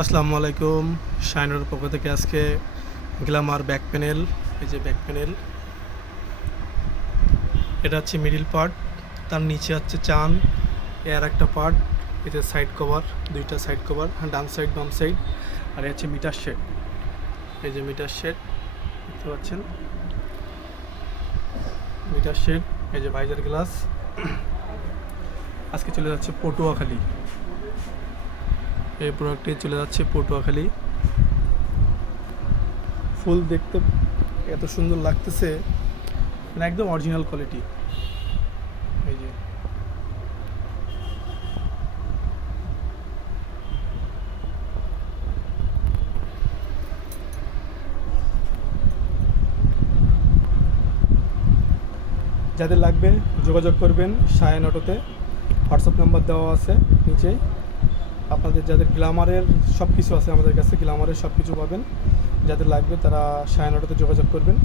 আসসালামু আলাইকুম শাইনের পক্ষ থেকে আজকে গ্লামার ব্যাক প্যানেল এই যে ব্যাক প্যানেল এটা হচ্ছে মিডিল পার্ট তার নিচে হচ্ছে চান এর একটা পার্ট এতে সাইড কভার দুইটা সাইড কভার ডান সাইড বাম সাইড আর এ হচ্ছে মিটার শেড এই যে মিটার শেড দেখতে পাচ্ছেন? মিটার শেড এই যে ভাইজার গ্লাস আজকে চলে যাচ্ছে পটুয়াখালী। এই প্রোডাক্টটি চলে যাচ্ছে পটুয়াখালী। ফুল দেখতে এত সুন্দর লাগতেছে। মানে একদম অরিজিনাল কোয়ালিটি এই যে। যাদের লাগবে যোগাযোগ করবেন সায়ন অটোতে। হোয়াটসঅ্যাপ নাম্বার দেওয়া আছে নিচেই। আপনাদের যাদের গ্ল্যামারের সব কিছু আছে আমাদের কাছে গ্ল্যামারের সব কিছু পাবেন। যাদের লাগবে তারা সায়ন যোগাযোগ করবেন।